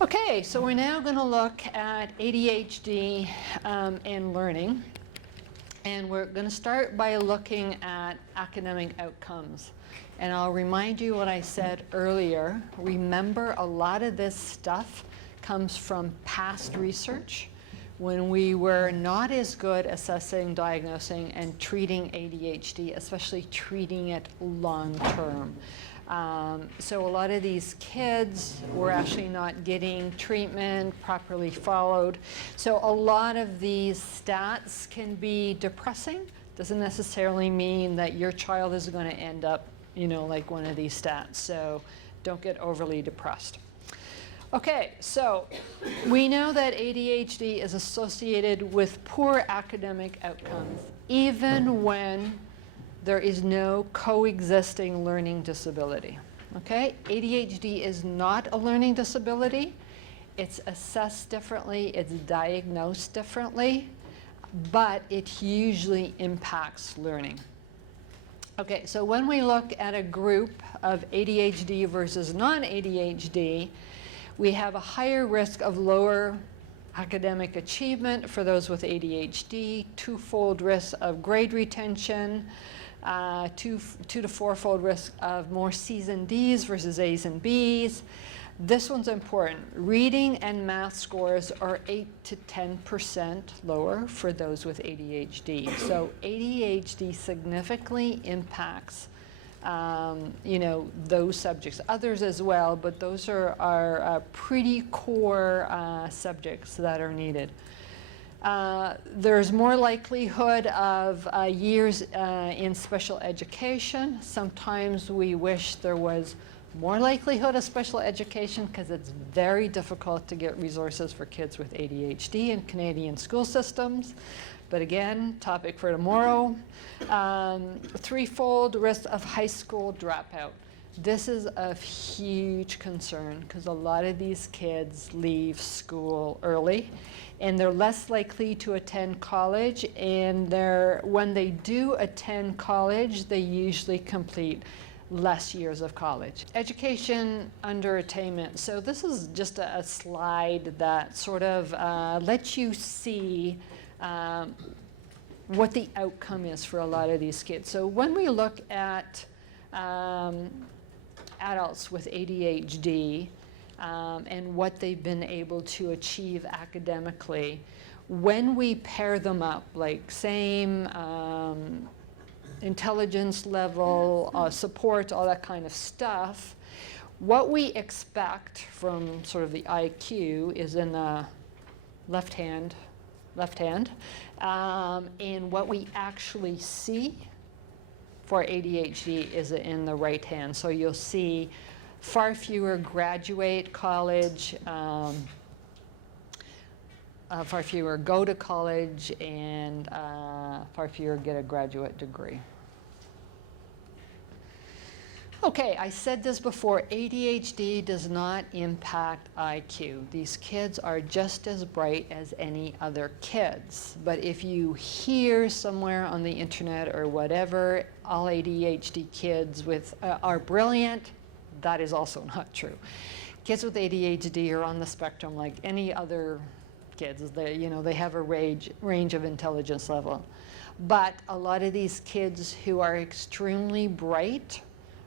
Okay, so we're now going to look at ADHD and learning. And we're going to start by looking at academic outcomes. And I'll remind you what I said earlier. Remember, a lot of this stuff comes from past research when we were not as good assessing, diagnosing, and treating ADHD, especially treating it long term. So a lot of these kids were actually not getting treatment properly followed. So a lot of these stats can be depressing. Doesn't necessarily mean that your child is going to end up, like one of these stats. So don't get overly depressed. Okay, so we know that ADHD is associated with poor academic outcomes, even when there is no coexisting learning disability. Okay, ADHD is not a learning disability. It's assessed differently, it's diagnosed differently, but it usually impacts learning. Okay, so when we look at a group of ADHD versus non-ADHD, we have a higher risk of lower academic achievement for those with ADHD, twofold risk of grade retention, two to fourfold risk of more C's and D's versus A's and B's. This one's important. Reading and math scores are 8 to 10% lower for those with ADHD. So ADHD significantly impacts those subjects. Others as well, but those are pretty core subjects that are needed. There's more likelihood of years in special education. Sometimes we wish there was more likelihood of special education because it's very difficult to get resources for kids with ADHD in Canadian school systems. But again, topic for tomorrow. Threefold risk of high school dropout. This is a huge concern because a lot of these kids leave school early and they're less likely to attend college, and when they do attend college, they usually complete less years of college. Education under attainment. So this is just a slide that sort of lets you see what the outcome is for a lot of these kids. So when we look at adults with ADHD and what they've been able to achieve academically, when we pair them up, like same intelligence level, support, all that kind of stuff, what we expect from sort of the IQ is in the left hand, and what we actually see for ADHD is in the right hand. So you'll see far fewer graduate college, far fewer go to college, and far fewer get a graduate degree. Okay, I said this before, ADHD does not impact IQ. These kids are just as bright as any other kids. But if you hear somewhere on the internet or whatever, all ADHD kids are brilliant, that is also not true. Kids with ADHD are on the spectrum like any other kids. They have a range of intelligence level. But a lot of these kids who are extremely bright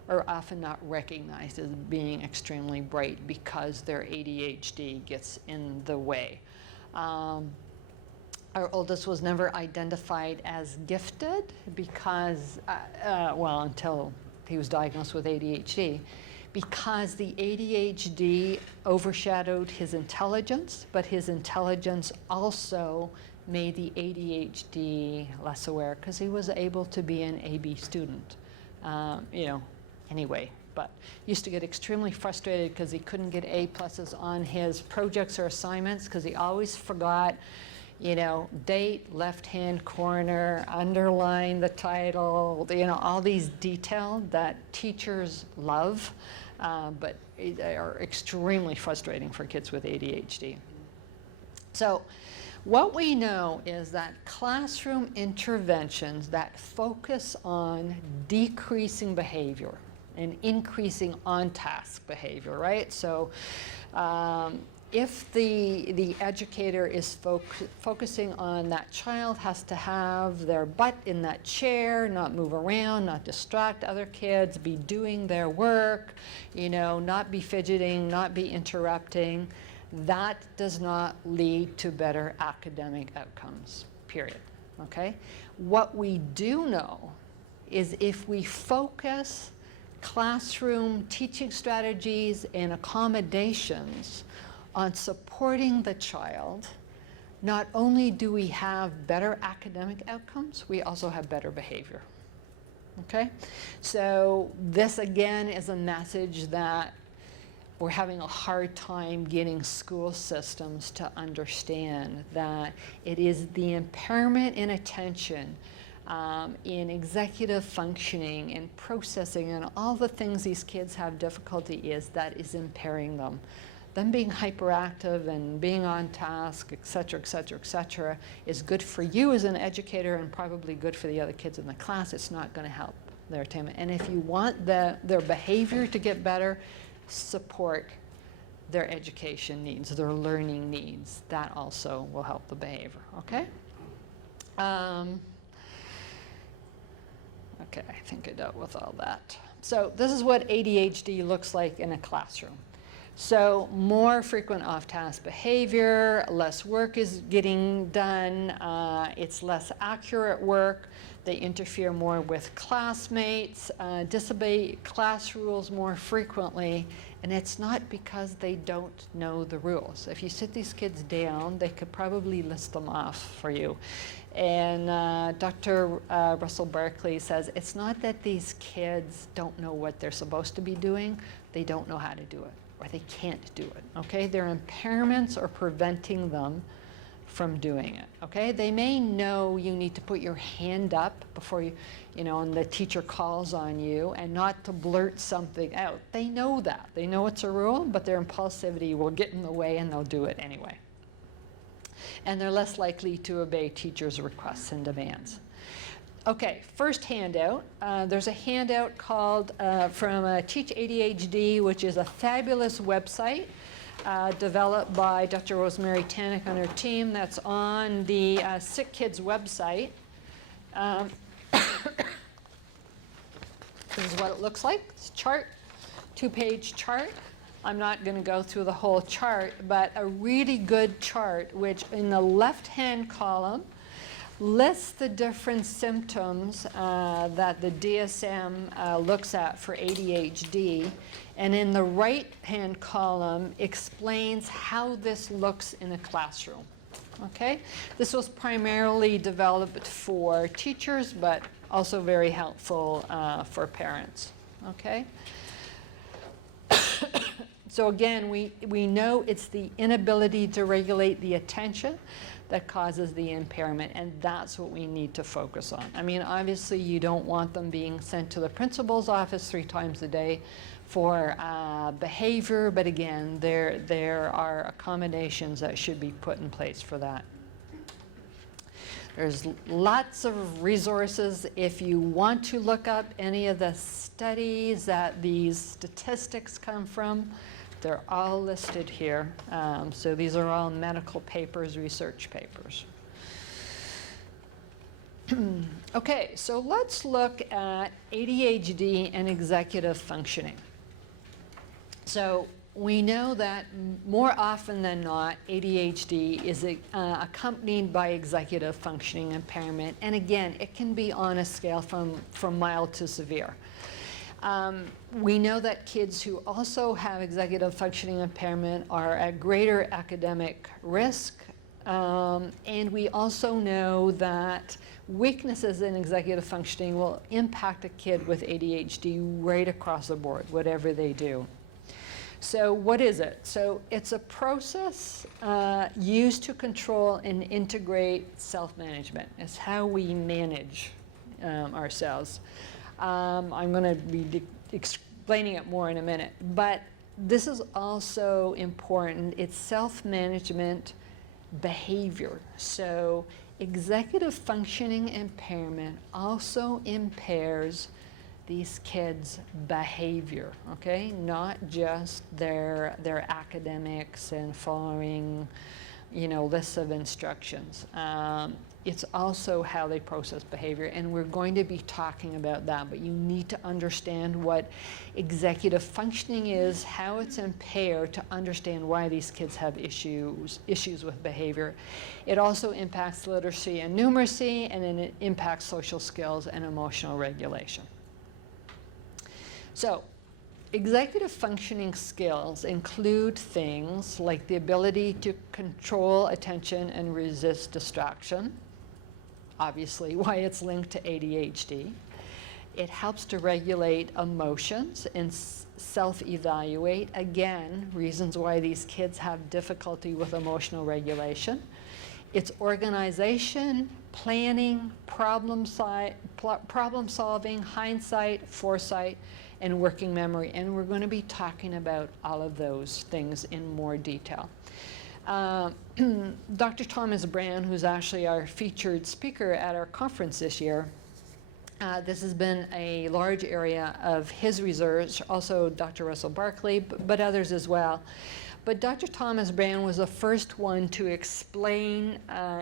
are often not recognized as being extremely bright because their ADHD gets in the way. Our oldest was never identified as gifted because, until he was diagnosed with ADHD, because the ADHD overshadowed his intelligence, but his intelligence also made the ADHD less aware because he was able to be an AB student, anyway. But used to get extremely frustrated because he couldn't get A pluses on his projects or assignments because he always forgot, date, left-hand corner, underline the title, all these details that teachers love, but they are extremely frustrating for kids with ADHD. So what we know is that classroom interventions that focus on decreasing behavior and increasing on-task behavior, right? So if the educator is focusing on that child has to have their butt in that chair, not move around, not distract other kids, be doing their work, you know, not be fidgeting, not be interrupting, that does not lead to better academic outcomes, period, okay? What we do know is if we focus classroom teaching strategies and accommodations on supporting the child, not only do we have better academic outcomes, we also have better behavior. Okay? So this again is a message that we're having a hard time getting school systems to understand, that it is the impairment in attention, in executive functioning and processing and all the things these kids have difficulty is that is impairing them. Them being hyperactive and being on task, et cetera, et cetera, et cetera, is good for you as an educator and probably good for the other kids in the class. It's not going to help their attainment. And if you want their behavior to get better, support their education needs, their learning needs. That also will help the behavior, okay? Okay, I think I dealt with all that. So this is what ADHD looks like in a classroom. So more frequent off-task behavior, less work is getting done, it's less accurate work, they interfere more with classmates, disobey class rules more frequently, and it's not because they don't know the rules. If you sit these kids down, they could probably list them off for you. And Dr. Russell Barkley says, it's not that these kids don't know what they're supposed to be doing, they don't know how to do it, or they can't do it, okay? Their impairments are preventing them from doing it, okay? They may know you need to put your hand up before you know, and the teacher calls on you, and not to blurt something out. They know that. They know it's a rule, but their impulsivity will get in the way and they'll do it anyway. And they're less likely to obey teachers' requests and demands. Okay, first handout. There's a handout called from Teach ADHD, which is a fabulous website developed by Dr. Rosemary Tannick and her team. That's on the Sick Kids website. This is what it looks like. It's a chart, two-page chart. I'm not going to go through the whole chart, but a really good chart, which in the left-hand column lists the different symptoms that the DSM looks at for ADHD, and in the right-hand column explains how this looks in a classroom. Okay? This was primarily developed for teachers, but also very helpful for parents. Okay? So again, we know it's the inability to regulate the attention that causes the impairment, and that's what we need to focus on. I mean, obviously you don't want them being sent to the principal's office 3 times a day for behavior, but again, there are accommodations that should be put in place for that. There's lots of resources if you want to look up any of the studies that these statistics come from. They're all listed here. So these are all medical papers, research papers. Okay, so let's look at ADHD and executive functioning. So we know that more often than not, ADHD is accompanied by executive functioning impairment. And again, it can be on a scale from mild to severe. We know that kids who also have executive functioning impairment are at greater academic risk. And we also know that weaknesses in executive functioning will impact a kid with ADHD right across the board, whatever they do. So what is it? So it's a process used to control and integrate self-management. It's how we manage ourselves. I'm going to be explaining it more in a minute, but this is also important. It's self-management behavior. So executive functioning impairment also impairs these kids' behavior, okay? Not just their academics and following, lists of instructions. It's also how they process behavior, and we're going to be talking about that, but you need to understand what executive functioning is, how it's impaired, to understand why these kids have issues with behavior. It also impacts literacy and numeracy, and then it impacts social skills and emotional regulation. So, executive functioning skills include things like the ability to control attention and resist distraction, obviously why it's linked to ADHD. It helps to regulate emotions and self-evaluate. Again, reasons why these kids have difficulty with emotional regulation. It's organization, planning, problem solving, hindsight, foresight, and working memory. And we're going to be talking about all of those things in more detail. Dr. Thomas Brand, who's actually our featured speaker at our conference this year, this has been a large area of his research, also Dr. Russell Barkley, but others as well. But Dr. Thomas Brand was the first one to explain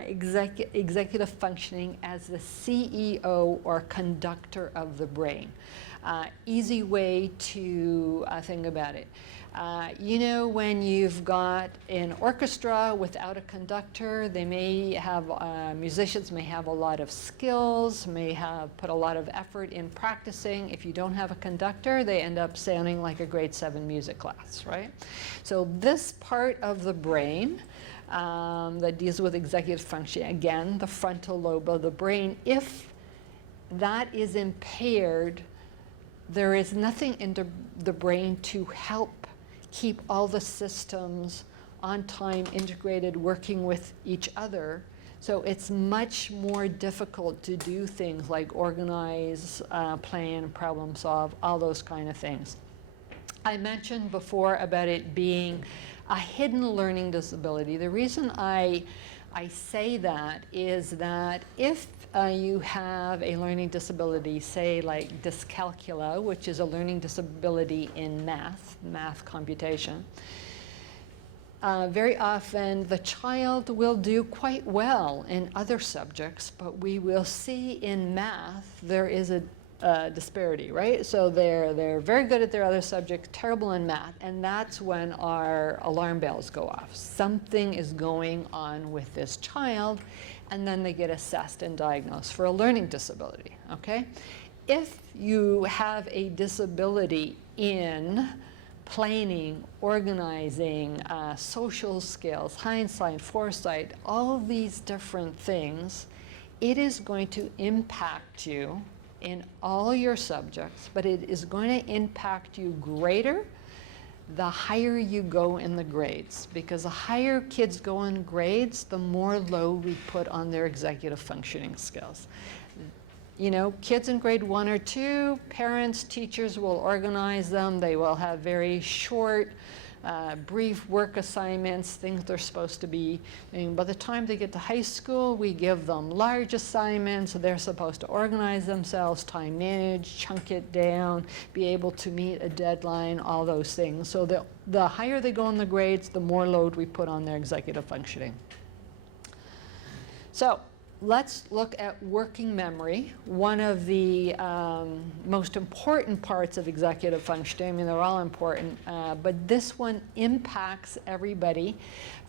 executive functioning as the CEO, or conductor of the brain. Easy way to think about it. When you've got an orchestra without a conductor, they may have, musicians may have a lot of skills, may have put a lot of effort in practicing. If you don't have a conductor, they end up sounding like a grade 7 music class, right? So this part of the brain that deals with executive function, again, the frontal lobe of the brain, if that is impaired, there is nothing in the brain to help keep all the systems on time, integrated, working with each other. So it's much more difficult to do things like organize, plan, problem solve, all those kind of things. I mentioned before about it being a hidden learning disability. The reason I say that is that if you have a learning disability, say like dyscalculia, which is a learning disability in math computation, very often the child will do quite well in other subjects, but we will see in math there is a disparity, right? So they're very good at their other subjects, terrible in math, and that's when our alarm bells go off. Something is going on with this child, and then they get assessed and diagnosed for a learning disability, okay? If you have a disability in planning, organizing, social skills, hindsight, foresight, all these different things, it is going to impact you in all your subjects, but it is going to impact you greater the higher you go in the grades, because the higher kids go in grades, the more load we put on their executive functioning skills. Kids in grade 1 or 2, parents, teachers will organize them. They will have very short, brief work assignments, things they're supposed to be. And by the time they get to high school, we give them large assignments. They're supposed to organize themselves, time manage, chunk it down, be able to meet a deadline, all those things. So the higher they go in the grades, the more load we put on their executive functioning. So let's look at working memory, one of the most important parts of executive functioning. I mean, they're all important, but this one impacts everybody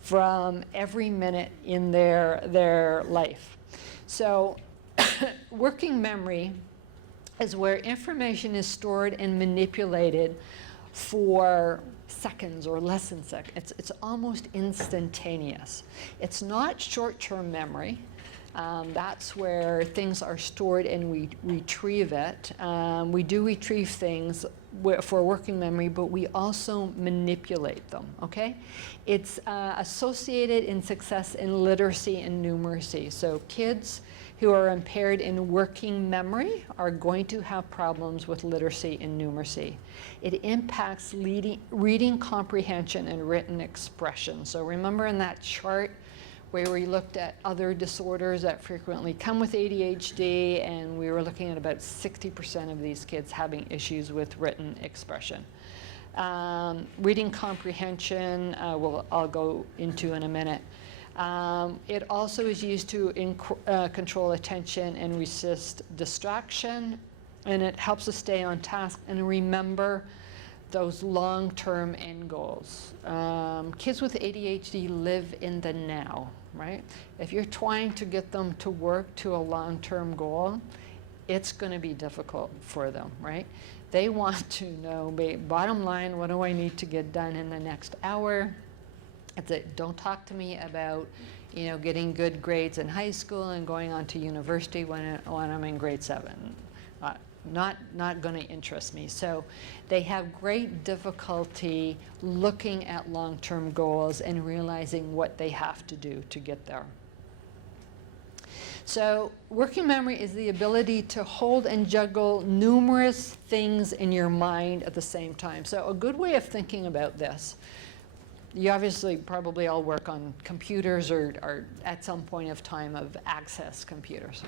from every minute in their life. So working memory is where information is stored and manipulated for seconds or less than seconds. It's almost instantaneous. It's not short-term memory. That's where things are stored and we retrieve it. We do retrieve things for working memory, but we also manipulate them, okay? It's associated in success in literacy and numeracy. So kids who are impaired in working memory are going to have problems with literacy and numeracy. It impacts reading comprehension and written expression. So remember in that chart where we looked at other disorders that frequently come with ADHD, and we were looking at about 60% of these kids having issues with written expression. Reading comprehension, I'll go into in a minute. It also is used to control attention and resist distraction, and it helps us stay on task and remember those long-term end goals. Kids with ADHD live in the now, right? If you're trying to get them to work to a long-term goal, it's going to be difficult for them, right? They want to know, bottom line, what do I need to get done in the next hour? Don't talk to me about, getting good grades in high school and going on to university when I'm in grade 7. Not going to interest me. So they have great difficulty looking at long-term goals and realizing what they have to do to get there. So working memory is the ability to hold and juggle numerous things in your mind at the same time. So a good way of thinking about this, you obviously probably all work on computers or at some point of time have access computers.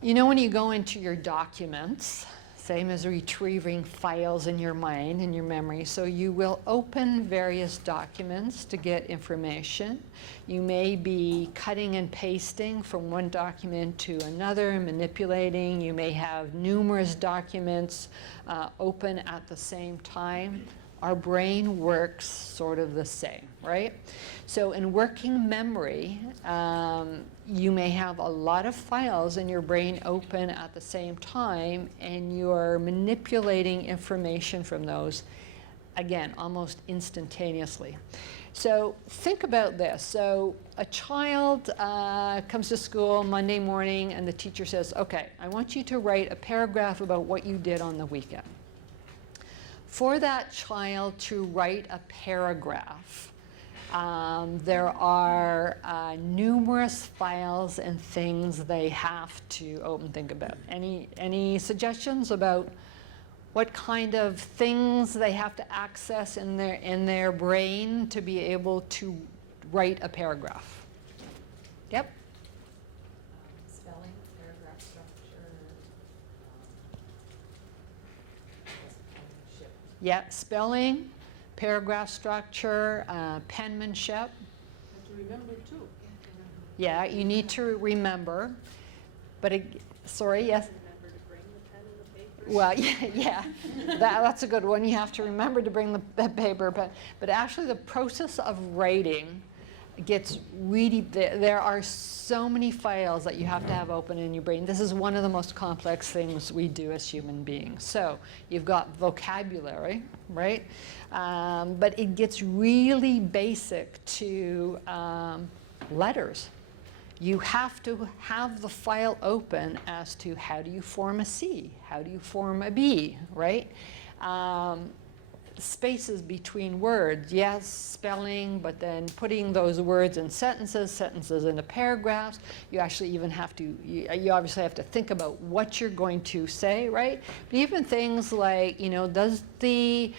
When you go into your documents, same as retrieving files in your mind, in your memory, so you will open various documents to get information. You may be cutting and pasting from one document to another, manipulating. You may have numerous documents open at the same time. Our brain works sort of the same, right? So in working memory, you may have a lot of files in your brain open at the same time, and you're manipulating information from those, again, almost instantaneously. So think about this. So a child comes to school Monday morning, and the teacher says, okay, I want you to write a paragraph about what you did on the weekend. For that child to write a paragraph, there are numerous files and things they have to open. Think about. Any suggestions about what kind of things they have to access in their brain to be able to write a paragraph? Yep. Spelling, paragraph structure, penmanship. Yeah, spelling, paragraph structure, penmanship. Have to remember too. Yeah, you need to remember. But sorry, yes. Remember to bring the pen and the paper. Well, yeah, that's a good one. You have to remember to bring the paper, but actually the process of writing gets really, there are so many files that you have to have open in your brain. This is one of the most complex things we do as human beings. So you've got vocabulary, right? But it gets really basic to letters. You have to have the file open as to how do you form a C, how do you form a B, right? Spaces between words, yes, spelling, but then putting those words in sentences into paragraphs. You actually even have to, you obviously have to think about what you're going to say, right? But even things like, does the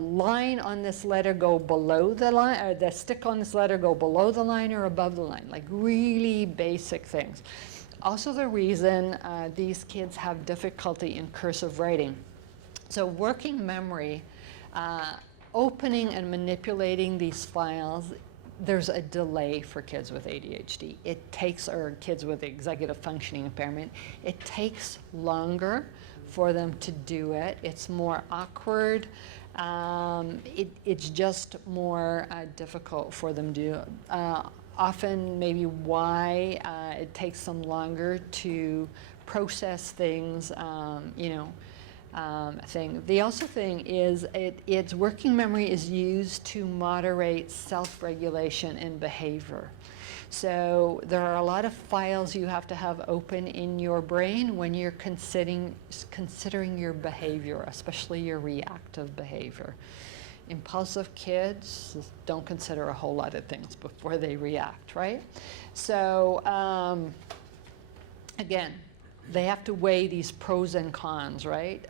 line on this letter go below the line, or the stick on this letter go below the line or above the line? Like really basic things. Also the reason these kids have difficulty in cursive writing. So working memory, opening and manipulating these files, there's a delay for kids with ADHD. It takes, or kids with executive functioning impairment, it takes longer for them to do it. It's more awkward. It's just more difficult for them to do. Often maybe why it takes them longer to process things, thing. The also thing is its working memory is used to moderate self-regulation and behavior. So there are a lot of files you have to have open in your brain when you're considering your behavior, especially your reactive behavior. Impulsive kids don't consider a whole lot of things before they react, right? So again, they have to weigh these pros and cons, right,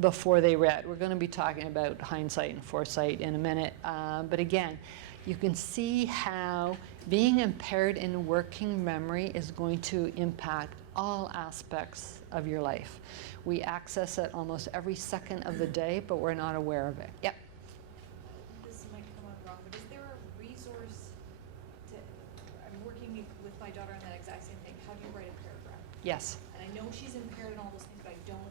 before they react. We're going to be talking about hindsight and foresight in a minute. But again, you can see how being impaired in working memory is going to impact all aspects of your life. We access it almost every second of the day, but we're not aware of it. Yep. This might come out wrong, but is there a resource I'm working with my daughter on that exact same thing. How do you write a paragraph? Yes. And I know she's impaired in all those things, but I don't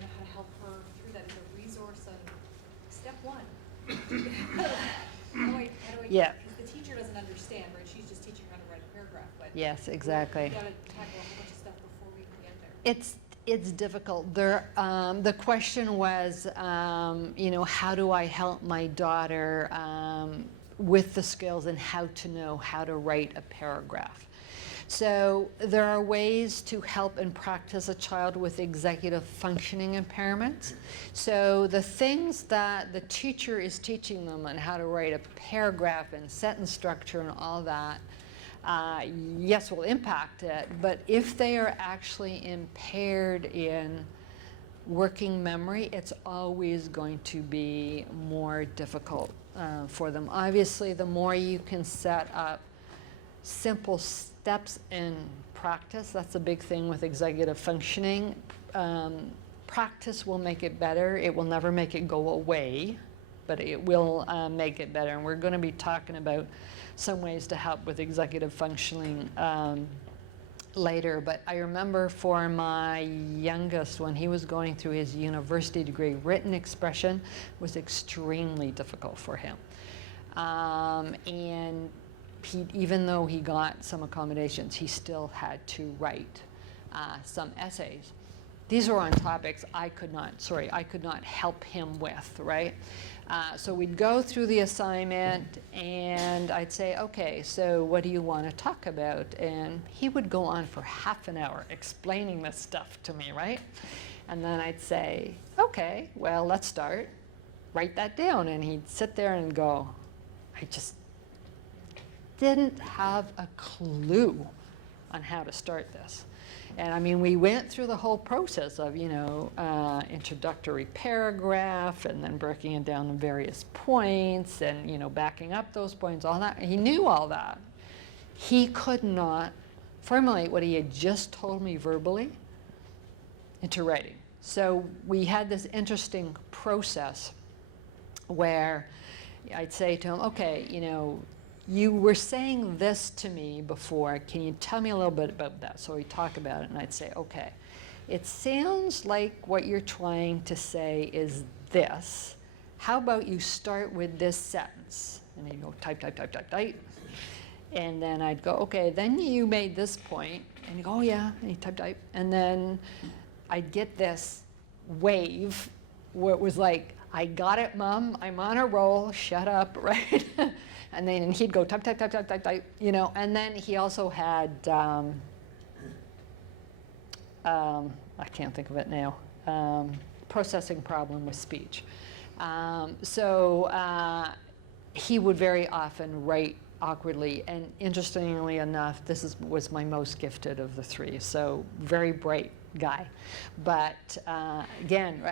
know how to help her through that. Is there a resource on step one? How do I, Yeah. because the teacher doesn't understand, right? She's just teaching her how to write a paragraph, but. Yes, exactly. We gotta tackle a whole bunch of stuff before we can get there. It's difficult. The question was, you know, how do I help my daughter with the skills and how to know how to write a paragraph? So there are ways to help and practice a child with executive functioning impairments. So the things that the teacher is teaching them on how to write a paragraph and sentence structure and all that, yes, will impact it, but if they are actually impaired in working memory, it's always going to be more difficult for them. Obviously, the more you can set up simple steps in practice, that's a big thing with executive functioning. Practice will make it better. It will never make it go away, but it will make it better. And we're going to be talking about some ways to help with executive functioning later. But I remember for my youngest, when he was going through his university degree, written expression was extremely difficult for him. And even though he got some accommodations, he still had to write some essays. These were on topics I could not help him with, right? So we'd go through the assignment and I'd say, okay, so what do you want to talk about? And he would go on for half an hour explaining this stuff to me, right? And then I'd say, okay, well, let's start. Write that down. And he'd sit there and go, I just didn't have a clue on how to start this. And I mean, we went through the whole process of, you know, introductory paragraph and then breaking it down to various points and, you know, backing up those points, all that. He knew all that. He could not formulate what he had just told me verbally into writing. So we had this interesting process where I'd say to him, okay, you know, you were saying this to me before. Can you tell me a little bit about that? So we'd talk about it, and I'd say, okay, it sounds like what you're trying to say is this. How about you start with this sentence? And he'd go type, type, type, type, type. And then I'd go, okay, then you made this point. And he'd go, oh yeah, and he'd type, type. And then I'd get this wave where it was like, I got it, Mom, I'm on a roll, shut up, right? And then he'd go type, type, type, type, type, type, you know. And then he also had, I can't think of it now, processing problem with speech. So he would very often write awkwardly. And interestingly enough, was my most gifted of the three. So very bright guy. But again,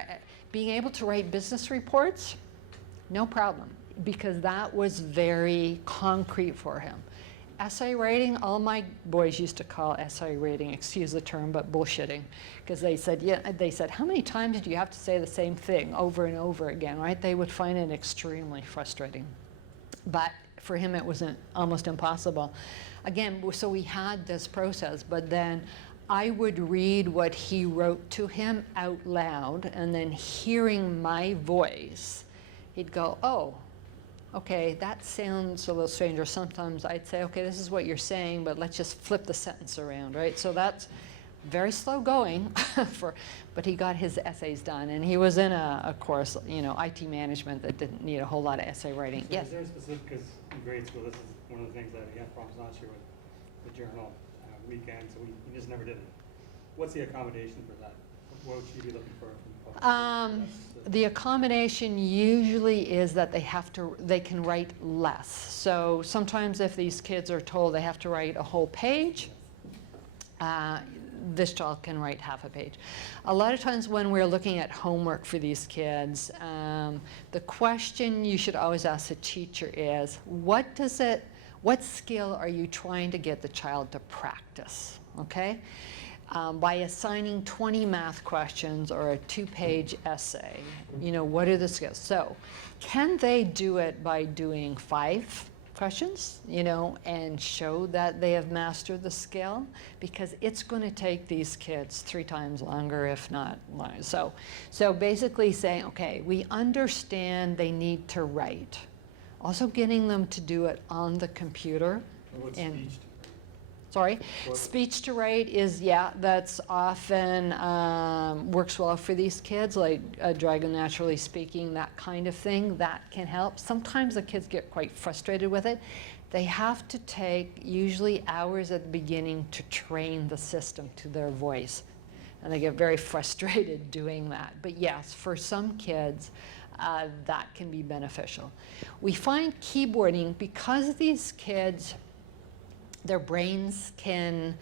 being able to write business reports, no problem, because that was very concrete for him. Essay writing, all my boys used to call essay writing, excuse the term, but bullshitting, because they said, how many times do you have to say the same thing over and over again, right? They would find it extremely frustrating. But for him, it was almost impossible. Again, so we had this process, but then I would read what he wrote to him out loud, and then hearing my voice, he'd go, oh, okay, that sounds a little strange. Or sometimes I'd say, okay, this is what you're saying, but let's just flip the sentence around, right? So that's very slow going, but he got his essays done. And he was in a course, you know, IT management that didn't need a whole lot of essay writing. So Yes? is there a specific, because in grade school, this is one of the things that I had problems last year with the journal weekend, so we just never did it. What's the accommodation for that? What would you be looking for from the public? The accommodation usually is that they can write less. So sometimes if these kids are told they have to write a whole page, this child can write half a page. A lot of times when we're looking at homework for these kids, the question you should always ask the teacher is, what skill are you trying to get the child to practice, okay? By assigning 20 math questions or a 2-page essay, you know, what are the skills? So, can they do it by doing 5 questions, you know, and show that they have mastered the skill? Because it's going to take these kids 3 times longer, if not longer. So basically saying, okay, we understand they need to write. Also getting them to do it on the computer. What's and speech? Sorry, What- speech to write is, yeah, that's often works well for these kids, like Dragon Naturally Speaking, that kind of thing, that can help. Sometimes the kids get quite frustrated with it. They have to take usually hours at the beginning to train the system to their voice. And they get very frustrated doing that. But yes, for some kids, that can be beneficial. We find keyboarding, because these kids, their brains can,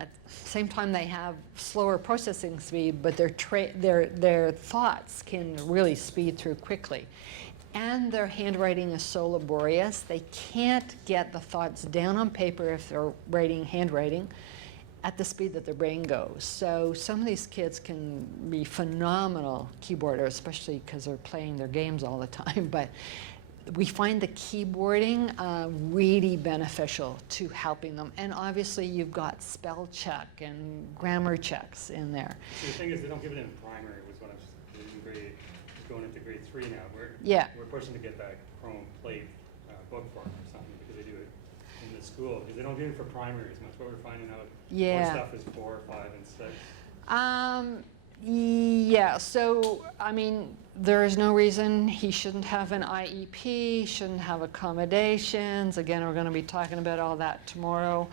at the same time they have slower processing speed, but their thoughts can really speed through quickly. And their handwriting is so laborious, they can't get the thoughts down on paper if they're writing handwriting at the speed that their brain goes. So some of these kids can be phenomenal keyboarders, especially because they're playing their games all the time. But we find the keyboarding really beneficial to helping them. And obviously you've got spell check and grammar checks in there. So the thing is, they don't give it in primary, was what I'm in grade, going into grade 3 now. Yeah. We're pushing to get that Chrome plate book for them or something, because they do it in the school, because they don't give it for primary as much. What we're finding out, Yeah. more stuff is 4, 5, and 6. Yeah, so, I mean, there is no reason he shouldn't have an IEP, shouldn't have accommodations. Again, we're going to be talking about all that tomorrow.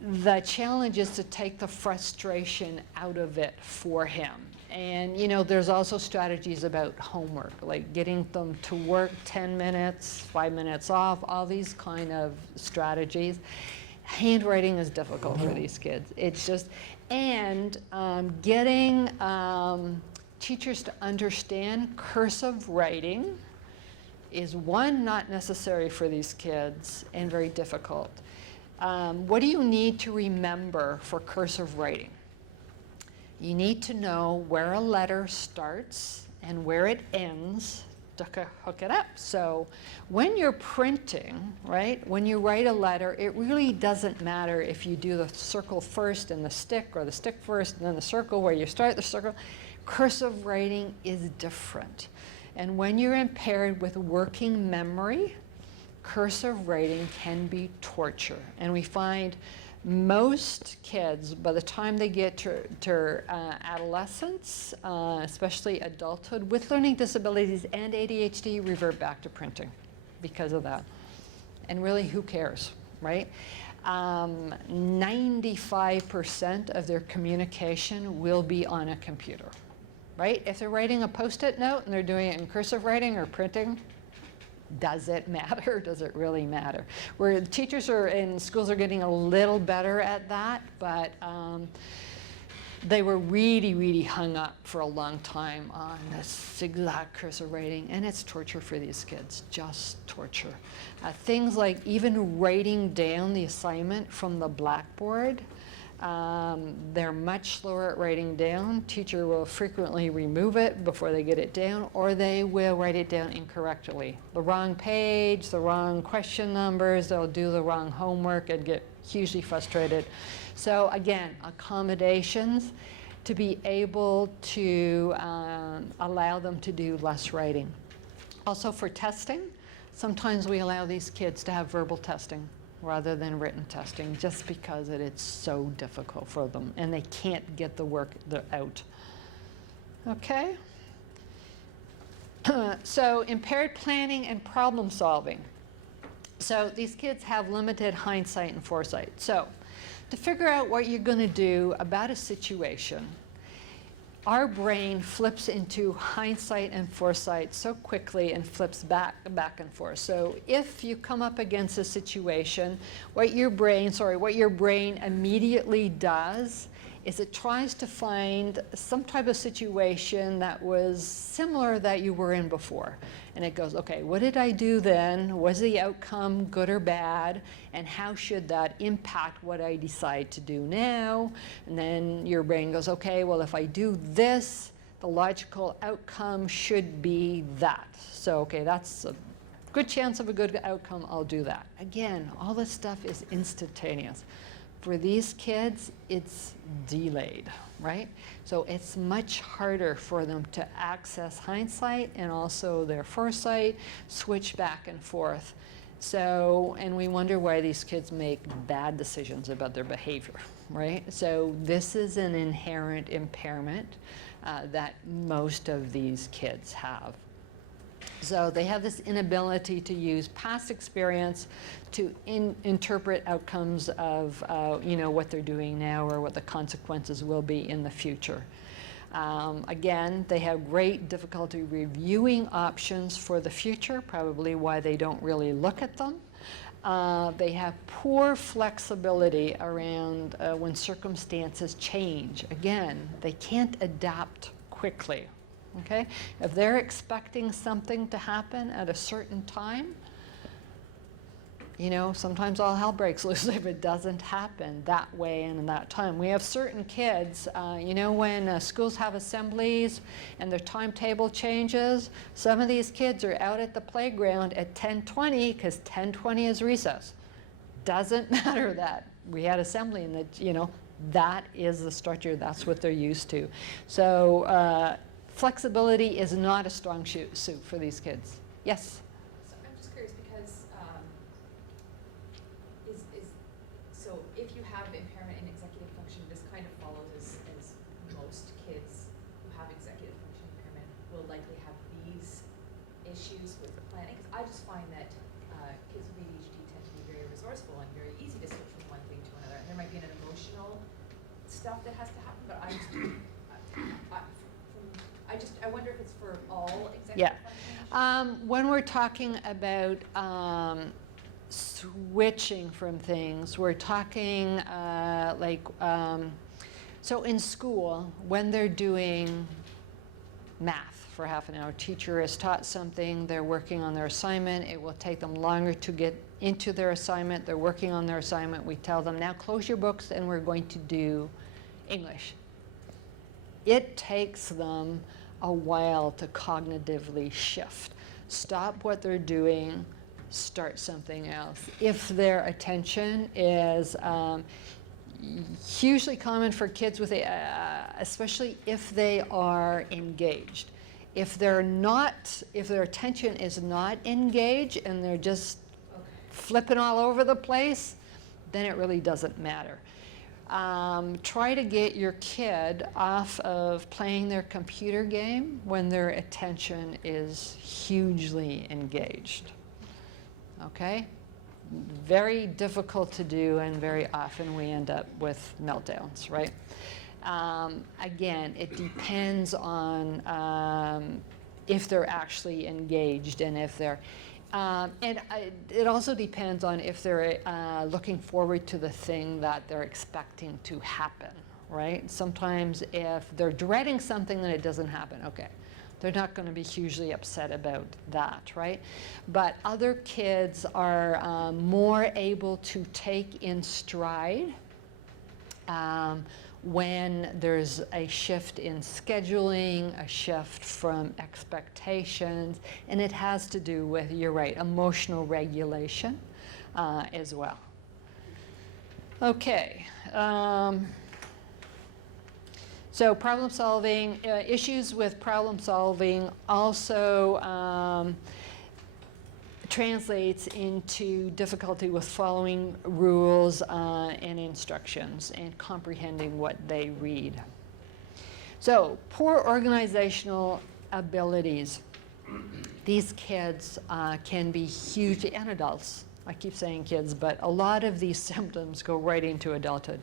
The challenge is to take the frustration out of it for him. And, you know, there's also strategies about homework, like getting them to work 10 minutes, 5 minutes off, all these kind of strategies. Handwriting is difficult for these kids. It's just, and getting teachers to understand cursive writing is, one, not necessary for these kids and very difficult. What do you need to remember for cursive writing? You need to know where a letter starts and where it ends to hook it up. So when you're printing, right, when you write a letter, it really doesn't matter if you do the circle first and the stick, or the stick first and then the circle, where you start the circle. Cursive writing is different. And when you're impaired with working memory, cursive writing can be torture. And we find most kids, by the time they get to adolescence, especially adulthood, with learning disabilities and ADHD, revert back to printing because of that. And really, who cares, right? 95% of their communication will be on a computer, right? If they're writing a Post-it note and they're doing it in cursive writing or printing, does it matter? Does it really matter? Where the teachers are in schools are getting a little better at that, but they were really, really hung up for a long time on this exact cursive writing, and it's torture for these kids, just torture. Things like even writing down the assignment from the blackboard, they're much slower at writing down. Teacher will frequently remove it before they get it down, or they will write it down incorrectly. The wrong page, the wrong question numbers, they'll do the wrong homework and get hugely frustrated. So again, accommodations to be able to allow them to do less writing. Also for testing, sometimes we allow these kids to have verbal testing rather than written testing, just because it's so difficult for them and they can't get the work out. Okay? So impaired planning and problem solving. So these kids have limited hindsight and foresight. So to figure out what you're going to do about a situation, our brain flips into hindsight and foresight so quickly and flips back and forth. So if you come up against a situation, what your brain immediately does is it tries to find some type of situation that was similar that you were in before. And it goes, okay, what did I do then? Was the outcome good or bad? And how should that impact what I decide to do now? And then your brain goes, okay, well, if I do this, the logical outcome should be that. So, okay, that's a good chance of a good outcome, I'll do that. Again, all this stuff is instantaneous. For these kids, it's delayed, right? So it's much harder for them to access hindsight and also their foresight, switch back and forth. So, and we wonder why these kids make bad decisions about their behavior, right? So this is an inherent impairment that most of these kids have. So they have this inability to use past experience to interpret outcomes of what they're doing now or what the consequences will be in the future. Again, they have great difficulty reviewing options for the future, probably why they don't really look at them. They have poor flexibility around when circumstances change. Again, they can't adapt quickly. Okay? If they're expecting something to happen at a certain time, sometimes all hell breaks loose if it doesn't happen that way and in that time. We have certain kids, when schools have assemblies and their timetable changes, some of these kids are out at the playground at 10:20 because 10:20 is recess. Doesn't matter that we had assembly and that, that is the structure, that's what they're used to. So, flexibility is not a strong suit for these kids. Yes? So I'm just curious because, so if you have impairment in executive function, this kind of follows as most kids who have executive function impairment will likely have these issues with planning. Because I just find that kids with ADHD tend to be very resourceful and very easy to switch from one thing to another. And there might be an emotional stuff that has to happen, but I wonder if it's for all executive function. When we're talking about switching from things, we're talking so in school, when they're doing math for half an hour, teacher has taught something, they're working on their assignment, it will take them longer to get into their assignment, they're working on their assignment, we tell them, now close your books and we're going to do English. It takes them a while to cognitively shift. Stop what they're doing, start something else. If their attention is hugely common for kids with especially if they are engaged. If their attention is not engaged and they're just flipping all over the place, then it really doesn't matter. Try to get your kid off of playing their computer game when their attention is hugely engaged. Okay? Very difficult to do, and very often we end up with meltdowns, right? Again, it depends on if they're actually engaged and if they're it also depends on if they're looking forward to the thing that they're expecting to happen, right? Sometimes if they're dreading something and it doesn't happen, okay, they're not going to be hugely upset about that, right? But other kids are more able to take in stride when there's a shift in scheduling, a shift from expectations, and it has to do with, you're right, emotional regulation as well. Okay. So problem solving, issues with problem solving also translates into difficulty with following rules and instructions and comprehending what they read. So poor organizational abilities. These kids can be huge, and adults. I keep saying kids, but a lot of these symptoms go right into adulthood.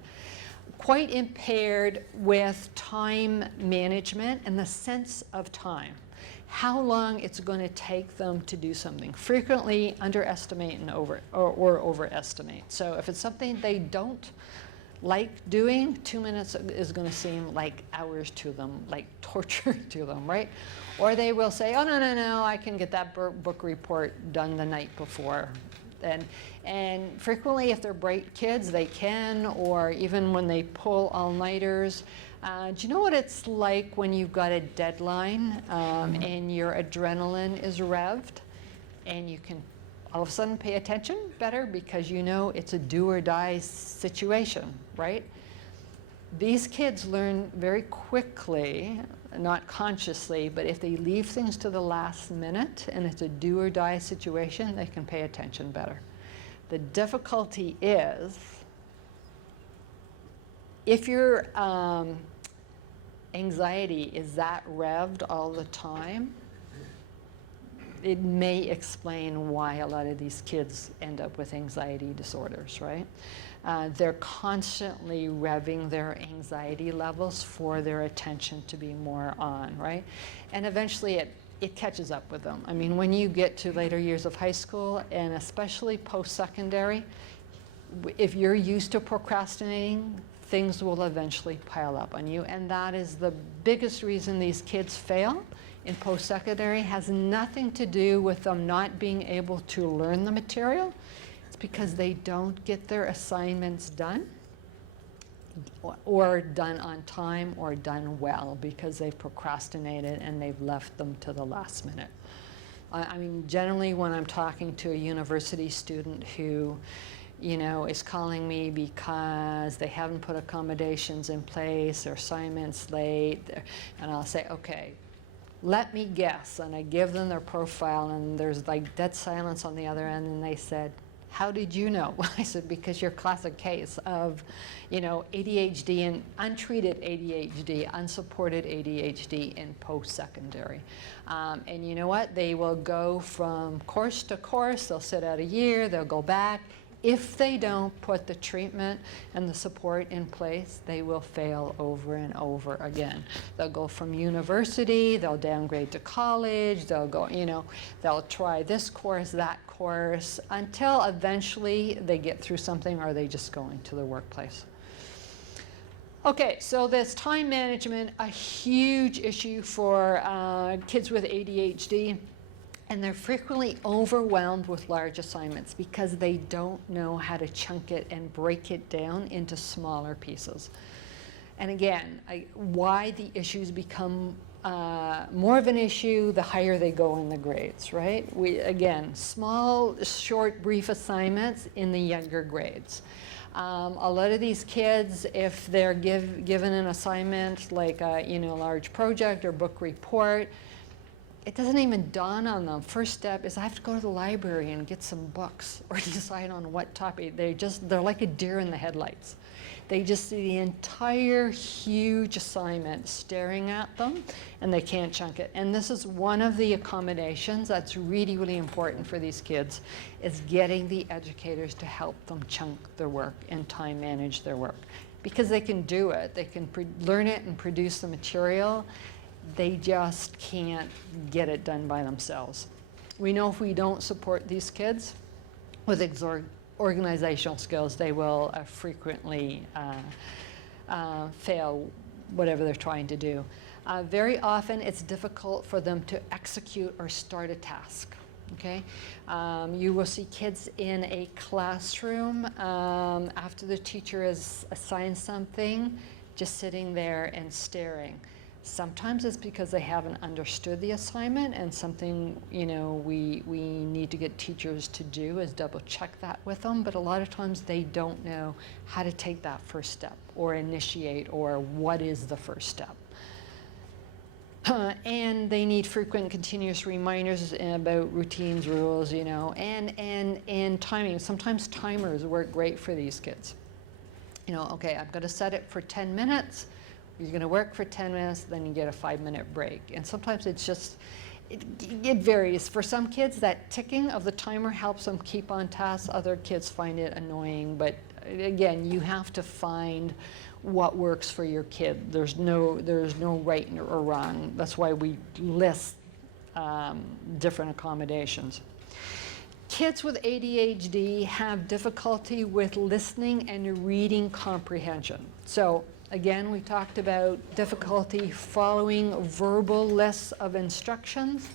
quite impaired with time management and the sense of time. How long it's going to take them to do something. Frequently underestimate and or overestimate. So if it's something they don't like doing, 2 minutes is going to seem like hours to them, like torture to them, right? Or they will say, oh, no, I can get that book report done the night before. And frequently, if they're bright kids, they can, or even when they pull all-nighters. Do you know what it's like when you've got a deadline and your adrenaline is revved and you can all of a sudden pay attention better because you know it's a do-or-die situation, right? These kids learn very quickly, not consciously, but if they leave things to the last minute and it's a do-or-die situation, they can pay attention better. The difficulty is, if your anxiety is that revved all the time, it may explain why a lot of these kids end up with anxiety disorders, right? They're constantly revving their anxiety levels for their attention to be more on, right? And eventually it catches up with them. I mean, when you get to later years of high school, and especially post-secondary, if you're used to procrastinating, things will eventually pile up on you. And that is the biggest reason these kids fail in post-secondary. Has nothing to do with them not being able to learn the material. It's because they don't get their assignments done, or done on time, or done well, because they've procrastinated and they've left them to the last minute. I mean, generally when I'm talking to a university student who, you know, is calling me because they haven't put accommodations in place, their assignment's late, and I'll say, okay, let me guess. And I give them their profile, and there's like dead silence on the other end, and they said, how did you know? I said, because you're a classic case of, you know, ADHD and untreated ADHD, unsupported ADHD in post-secondary. And you know what? They will go from course to course. They'll sit out a year. They'll go back. If they don't put the treatment and the support in place, they will fail over and over again. They'll go from university, they'll downgrade to college, they'll go, you know, they'll try this course, that course, until eventually they get through something, or they just go into the workplace. Okay, so this time management, a huge issue for kids with ADHD. And they're frequently overwhelmed with large assignments because they don't know how to chunk it and break it down into smaller pieces. And again, why the issues become more of an issue the higher they go in the grades, right? Again, small, short, brief assignments in the younger grades. A lot of these kids, if they're given an assignment like a large project or book report, it doesn't even dawn on them. First step is I have to go to the library and get some books or decide on what topic. They're like a deer in the headlights. They just see the entire huge assignment staring at them, and they can't chunk it. And this is one of the accommodations that's really, really important for these kids, is getting the educators to help them chunk their work and time manage their work. Because they can do it. They can learn it and produce the material. They just can't get it done by themselves. We know if we don't support these kids with organizational skills, they will frequently fail whatever they're trying to do. Very often it's difficult for them to execute or start a task. Okay, you will see kids in a classroom after the teacher has assigned something, just sitting there and staring. Sometimes it's because they haven't understood the assignment, and something we need to get teachers to do is double check that with them. But a lot of times they don't know how to take that first step or initiate, or what is the first step. And they need frequent, continuous reminders about routines, rules, and timing. Sometimes timers work great for these kids. Okay, I'm going to set it for 10 minutes. You're going to work for 10 minutes, then you get a 5-minute break. And sometimes it's just, it varies. For some kids, that ticking of the timer helps them keep on task. Other kids find it annoying. But again, you have to find what works for your kid. There's no right or wrong. That's why we list different accommodations. Kids with ADHD have difficulty with listening and reading comprehension. So again, we talked about difficulty following verbal lists of instructions.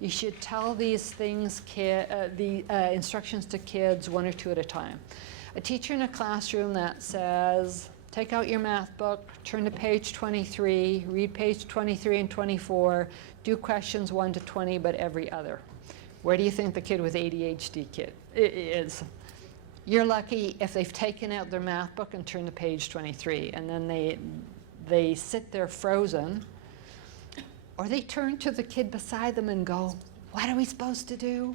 You should tell these things, the instructions to kids one or two at a time. A teacher in a classroom that says, take out your math book, turn to page 23, read page 23 and 24, do questions 1 to 20, but every other. Where do you think the kid with ADHD is? You're lucky if they've taken out their math book and turned to page 23, and then they sit there frozen, or they turn to the kid beside them and go, what are we supposed to do?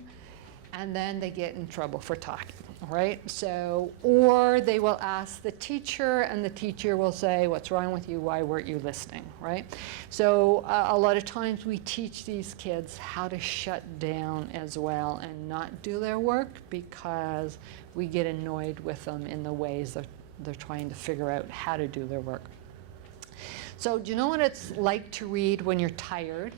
And then they get in trouble for talking, right? So, or they will ask the teacher, and the teacher will say, what's wrong with you? Why weren't you listening, right? So a lot of times we teach these kids how to shut down as well and not do their work because we get annoyed with them in the ways that they're trying to figure out how to do their work. So do you know what it's like to read when you're tired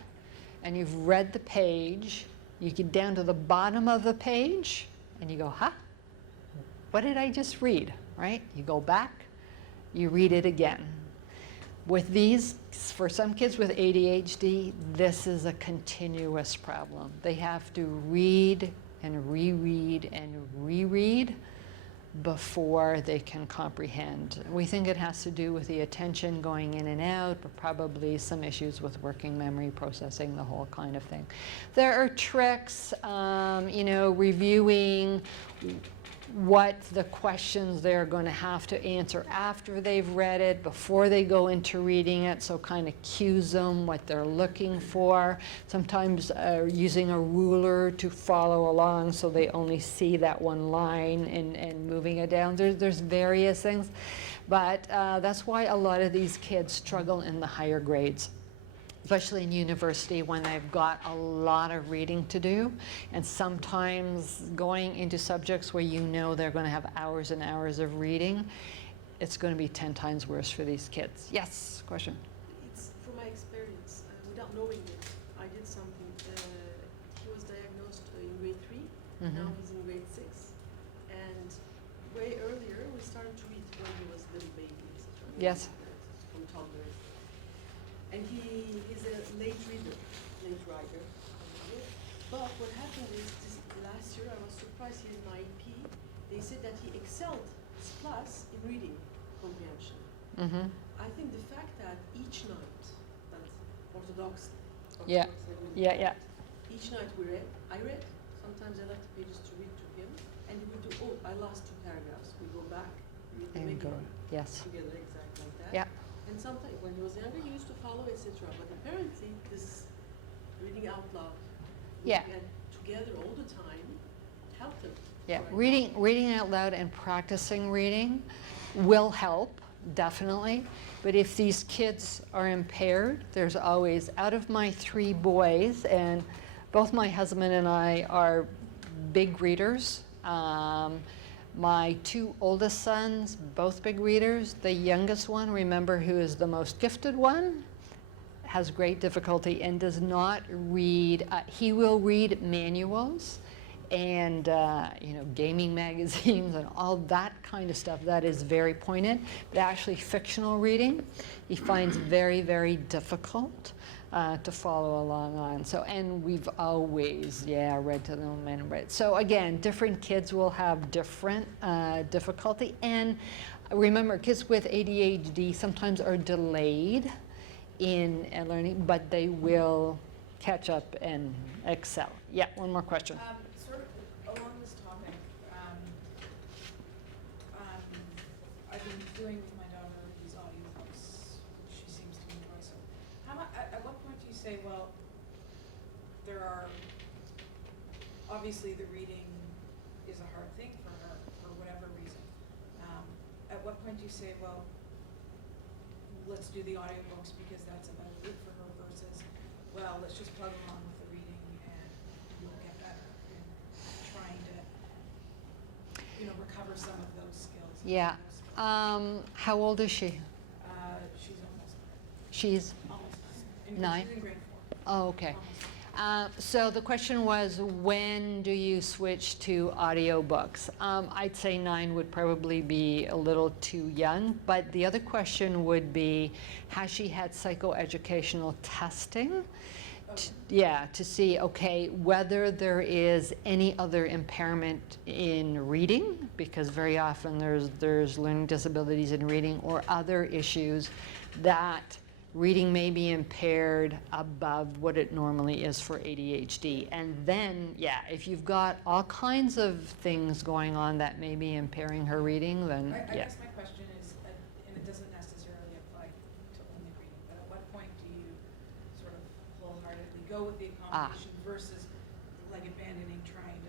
and you've read the page, you get down to the bottom of the page and you go, huh? What did I just read, right? You go back, you read it again. With these, for some kids with ADHD, this is a continuous problem. They have to read and reread and reread before they can comprehend. We think it has to do with the attention going in and out, but probably some issues with working memory, processing, the whole kind of thing. There are tricks, reviewing what the questions they're going to have to answer after they've read it, before they go into reading it, so kind of cues them what they're looking for. Sometimes using a ruler to follow along so they only see that one line and moving it down. There's various things, but that's why a lot of these kids struggle in the higher grades, especially in university when they've got a lot of reading to do, and sometimes going into subjects where you know they're going to have hours and hours of reading, it's going to be 10 times worse for these kids. Yes, question? It's from my experience, without knowing it, I did something. He was diagnosed in grade 3, now he's in grade 6, and way earlier we started to read when he was a little baby, etc. Yes. From toddler. And he's a late rider. But what happened is this last year I was surprised he had an IEP. They said that he excelled his class in reading comprehension. I think the fact that each night, that's orthodox. Yeah. Each night I read, sometimes I left the pages to read to him, and he would do, oh, I lost 2 paragraphs. We go back, read them And go, again, yes. together, exactly like that. Yeah. And sometimes when he was younger, he used to follow, etc. But apparently, this reading out loud, Yeah. looking at together all the time, helped him. Yeah, Right. reading out loud and practicing reading will help, definitely. But if these kids are impaired, there's always, out of my 3 boys, and both my husband and I are big readers. My 2 oldest sons, both big readers. The youngest one, remember, who is the most gifted one, has great difficulty and does not read. He will read manuals and gaming magazines and all that kind of stuff. That is very pointed. But actually fictional reading, he finds very, very difficult to follow along on. So, and we've always, read to them and read. So again, different kids will have different difficulty. And remember, kids with ADHD sometimes are delayed in learning, but they will catch up and excel. Yeah, one more question. Sort of along this topic, I've been doing with my daughter these audiobooks, which she seems to enjoy. So, at what point do you say, well, there are obviously the reading is a hard thing for her for whatever reason. At what point do you say, well, let's do the audiobooks because that's about it for her versus, well, let's just plug along with the reading and you'll get better, and trying to, recover some of those skills. Yeah. How old is she? She's almost She's, 9? She's in grade 4. oh, okay. Almost. So the question was, when do you switch to audiobooks? I'd say 9 would probably be a little too young, but the other question would be, has she had psychoeducational testing? Yeah, to see, okay, whether there is any other impairment in reading, because very often there's learning disabilities in reading, or other issues that reading may be impaired above what it normally is for ADHD. And then, yeah, if you've got all kinds of things going on that may be impairing her reading, then I yeah. guess my question is, and it doesn't necessarily apply to only reading, but at what point do you sort of wholeheartedly go with the accommodation versus like abandoning trying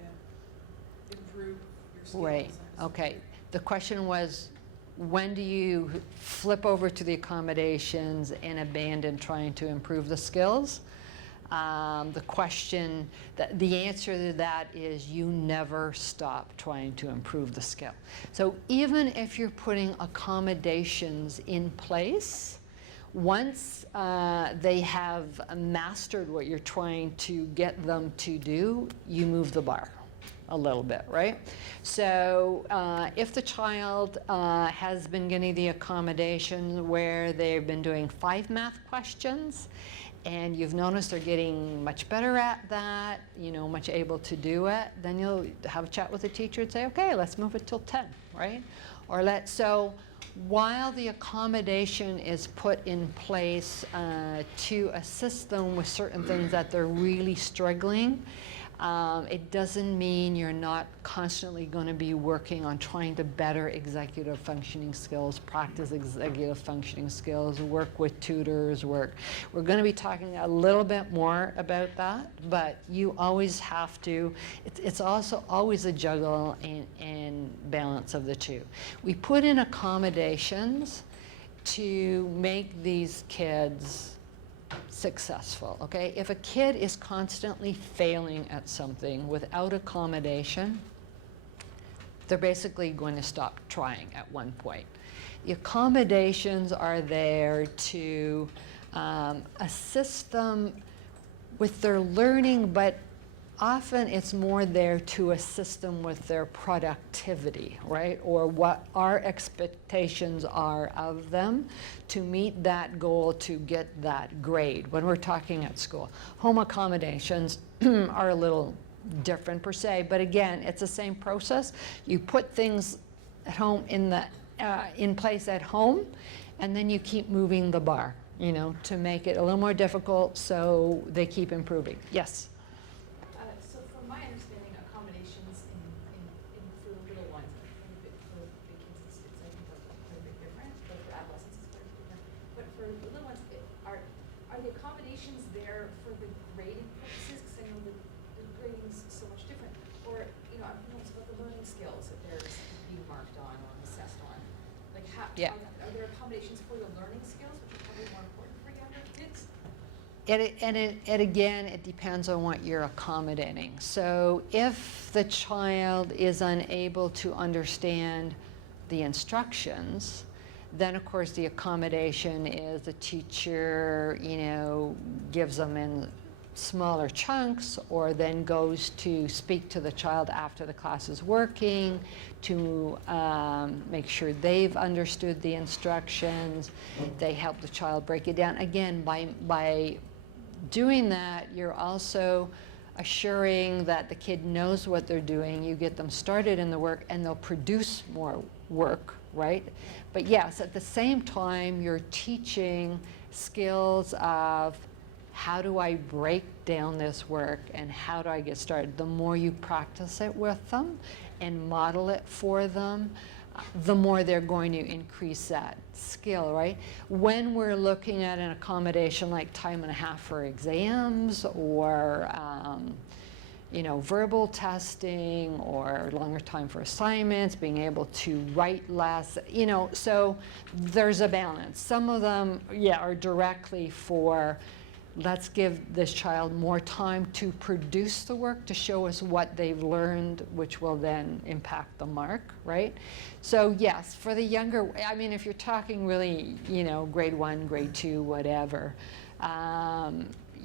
to improve your skills? Right, okay. The question was, when do you flip over to the accommodations and abandon trying to improve the skills? The question, the answer to that is you never stop trying to improve the skill. So even if you're putting accommodations in place, once they have mastered what you're trying to get them to do, you move the bar a little bit, right? So if the child has been getting the accommodation where they've been doing 5 math questions, and you've noticed they're getting much better at that, you know, much able to do it, then you'll have a chat with the teacher and say, okay, let's move it till 10, right? Or so while the accommodation is put in place to assist them with certain things that they're really struggling, it doesn't mean you're not constantly going to be working on trying to better executive functioning skills, practice executive functioning skills, work with tutors, We're going to be talking a little bit more about that, but you always have to, it's also always a juggle and balance of the two. We put in accommodations to make these kids successful, okay? If a kid is constantly failing at something without accommodation, they're basically going to stop trying at one point. The accommodations are there to assist them with their learning, but often it's more there to assist them with their productivity, right? Or what our expectations are of them to meet that goal, to get that grade when we're talking at school. Home accommodations are a little different per se, but again, it's the same process. You put things at home in place at home, and then you keep moving the bar, you know, to make it a little more difficult so they keep improving. Yes? So from my understanding, accommodations for the little ones, for the kids, it's I think quite a bit different, but for adolescents it's quite a bit different. But for the little ones, are the accommodations there for the grading purposes? Because I know the grading's so much different. Or, you know, I've noticed about the learning skills that they're being marked on or assessed on. Like, Yeah. are there accommodations for the learning skills, which are probably more important for younger kids? And again, it depends on what you're accommodating. So if the child is unable to understand the instructions, then of course the accommodation is the teacher, you know, gives them in smaller chunks, or then goes to speak to the child after the class is working to make sure they've understood the instructions. They help the child break it down. Again, by doing that, you're also assuring that the kid knows what they're doing. You get them started in the work and they'll produce more work, right? But yes, at the same time, you're teaching skills of how do I break down this work and how do I get started? The more you practice it with them and model it for them, the more they're going to increase that skill, right? When we're looking at an accommodation like time and a half for exams, or you know, verbal testing, or longer time for assignments, being able to write less, you know, so there's a balance. Some of them, yeah, are directly for let's give this child more time to produce the work, to show us what they've learned, which will then impact the mark, right? So yes, for the younger, I mean, if you're talking really, you know, grade 1, grade 2, whatever,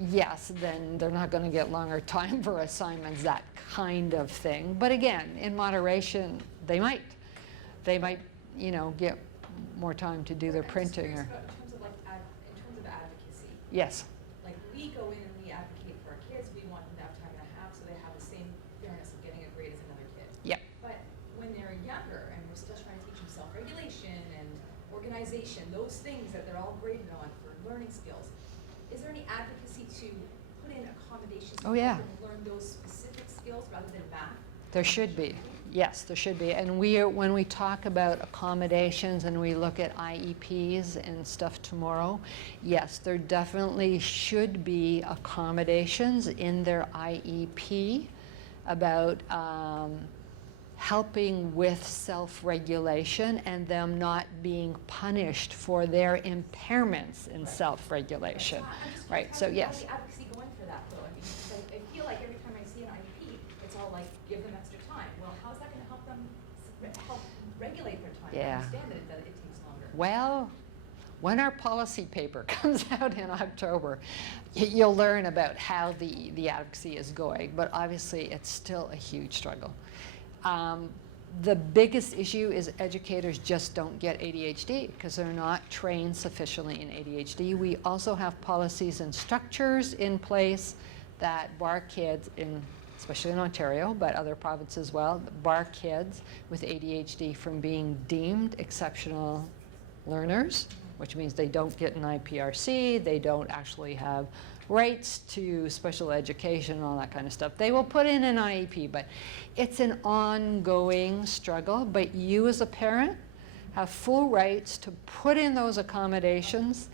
yes, then they're not going to get longer time for assignments, that kind of thing. But again, in moderation, they might, you know, get more time to do their printing. Or In terms of advocacy. yes. Like, we go in and we advocate for our kids, we want them to have time and a half so they have the same fairness of getting a grade as another kid. Yep. But when they're younger and we're still trying to teach them self-regulation and organization, those things that they're all graded on for learning skills, is there any advocacy to put in accommodations Oh, to yeah. help them learn those specific skills rather than math? There should be. Yes, there should be. And when we talk about accommodations and we look at IEPs and stuff tomorrow, yes, there definitely should be accommodations in their IEP about helping with self-regulation and them not being punished for their impairments in self-regulation. I'm just Right, so trying to yes. get all the advocacy going for that though. I mean, because I feel like every time I see an IEP, it's all like, give them extra time. Well, how's that gonna help them help regulate their time? Yeah. I understand that it takes longer. Well, when our policy paper comes out in October, you'll learn about how the advocacy is going, but obviously it's still a huge struggle. The biggest issue is educators just don't get ADHD because they're not trained sufficiently in ADHD. We also have policies and structures in place that bar kids especially in Ontario, but other provinces as well, bar kids with ADHD from being deemed exceptional learners, which means they don't get an IPRC, they don't actually have rights to special education and all that kind of stuff. They will put in an IEP, but it's an ongoing struggle. But you as a parent have full rights to put in those accommodations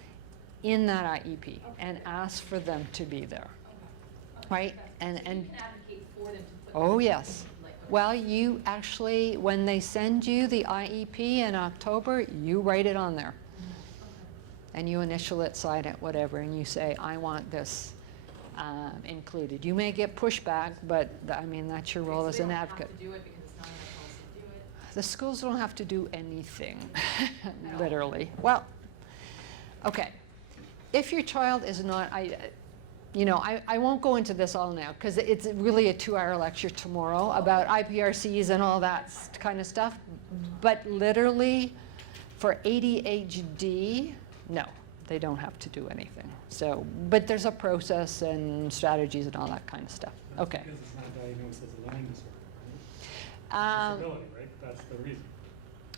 in that IEP and ask for them to be there. Okay. Right? So And you can advocate for them to put. oh them yes. like, okay. Well, you actually, when they send you the IEP in October, you write it on there. And you initial it, sign it, whatever, and you say, I want this included. You may get pushback, but I mean, that's your Okay, role so as they an don't advocate. have to do it because it's not in the policy to do it. The schools don't have to do anything, all. literally. Well, okay. If your child is not, I won't go into this all now because it's really a 2-hour lecture tomorrow about IPRCs and all that kind of stuff. But literally, for ADHD, no, they don't have to do anything. So, but there's a process and strategies and all that kind of stuff. Okay. Because it's not diagnosed as a learning disorder, Um, right? Disability, right? That's the reason.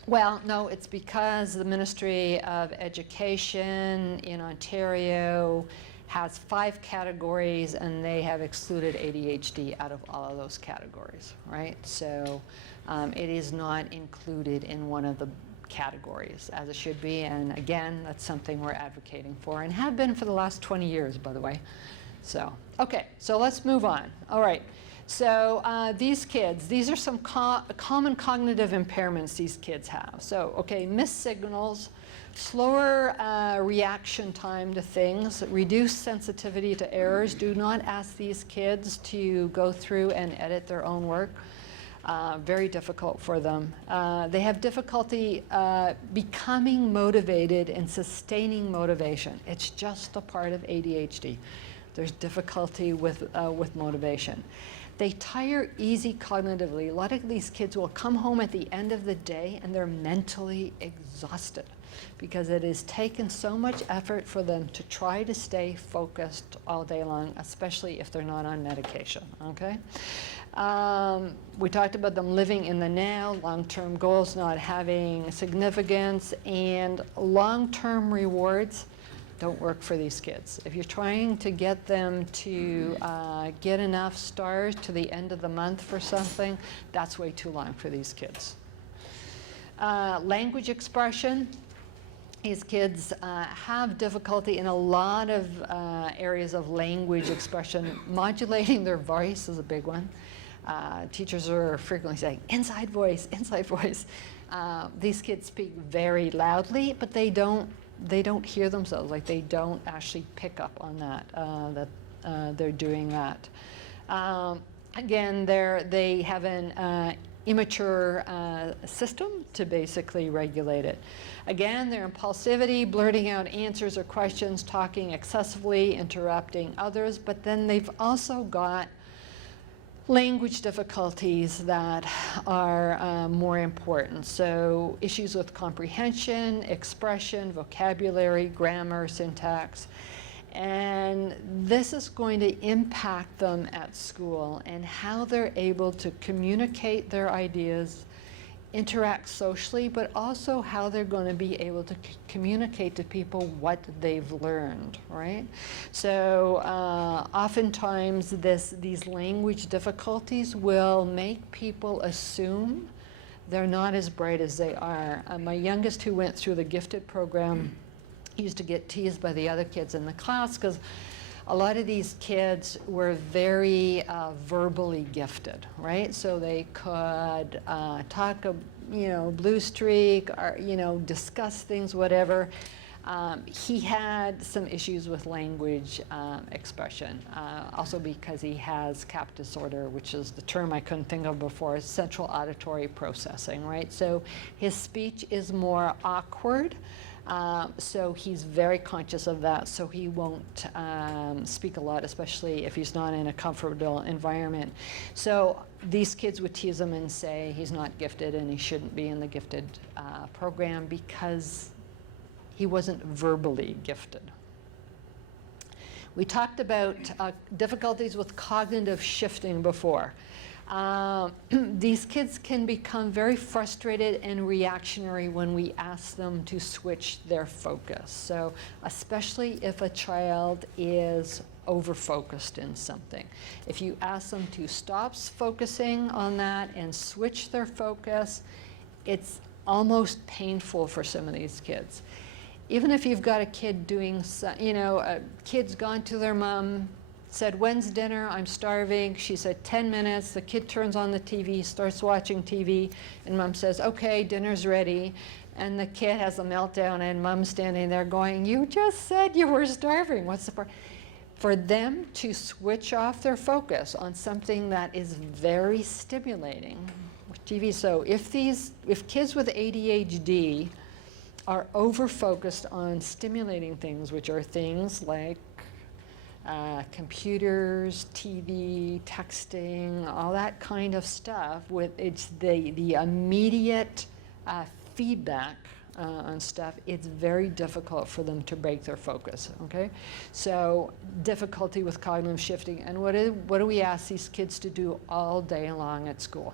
Well, no, it's because the Ministry of Education in Ontario has 5 categories and they have excluded ADHD out of all of those categories, right? So it is not included in one of the categories as it should be, and again, that's something we're advocating for and have been for the last 20 years, by the way. So, okay, so let's move on. All right, so these kids, these are some common cognitive impairments these kids have. So, okay, missed signals, slower reaction time to things, reduced sensitivity to errors. Do not ask these kids to go through and edit their own work. Very difficult for them. They have difficulty becoming motivated and sustaining motivation. It's just a part of ADHD. There's difficulty with motivation. They tire easy cognitively. A lot of these kids will come home at the end of the day and they're mentally exhausted because it has taken so much effort for them to try to stay focused all day long, especially if they're not on medication, okay? We talked about them living in the now, long-term goals not having significance, and long-term rewards don't work for these kids. If you're trying to get them to get enough stars to the end of the month for something, that's way too long for these kids. Language expression. These kids have difficulty in a lot of areas of language expression. Modulating their voice is a big one. Teachers are frequently saying, inside voice, inside voice. These kids speak very loudly, but they don't they don't hear themselves, like they don't actually pick up on that, they're doing that. Again, they have an immature system to basically regulate it. Again, their impulsivity, blurting out answers or questions, talking excessively, interrupting others, but then they've also got language difficulties that are more important. So issues with comprehension, expression, vocabulary, grammar, syntax. And this is going to impact them at school and how they're able to communicate their ideas, interact socially, but also how they're going to be able to communicate to people what they've learned, right? So oftentimes these language difficulties will make people assume they're not as bright as they are. My youngest, who went through the gifted program, used to get teased by the other kids in the class because a lot of these kids were very verbally gifted, right? So they could talk, blue streak, or, discuss things, whatever. He had some issues with language expression, also because he has CAP disorder, which is the term I couldn't think of before, central auditory processing, right? So his speech is more awkward. So he's very conscious of that, so he won't speak a lot, especially if he's not in a comfortable environment. So these kids would tease him and say he's not gifted and he shouldn't be in the gifted program because he wasn't verbally gifted. We talked about difficulties with cognitive shifting before. These kids can become very frustrated and reactionary when we ask them to switch their focus. So especially if a child is over-focused in something. If you ask them to stop focusing on that and switch their focus, it's almost painful for some of these kids. Even if you've got a kid doing, a kid's gone to their mom, said, "When's dinner? I'm starving." She said, 10 minutes. The kid turns on the TV, starts watching TV, and mom says, "Okay, dinner's ready." And the kid has a meltdown, and mom's standing there going, "You just said you were starving. What's the problem?" For them to switch off their focus on something that is very stimulating with TV. So if kids with ADHD are over-focused on stimulating things, which are things like computers, TV, texting, all that kind of stuff, it's the immediate feedback on stuff, it's very difficult for them to break their focus, okay? So difficulty with cognitive shifting. And what do we ask these kids to do all day long at school?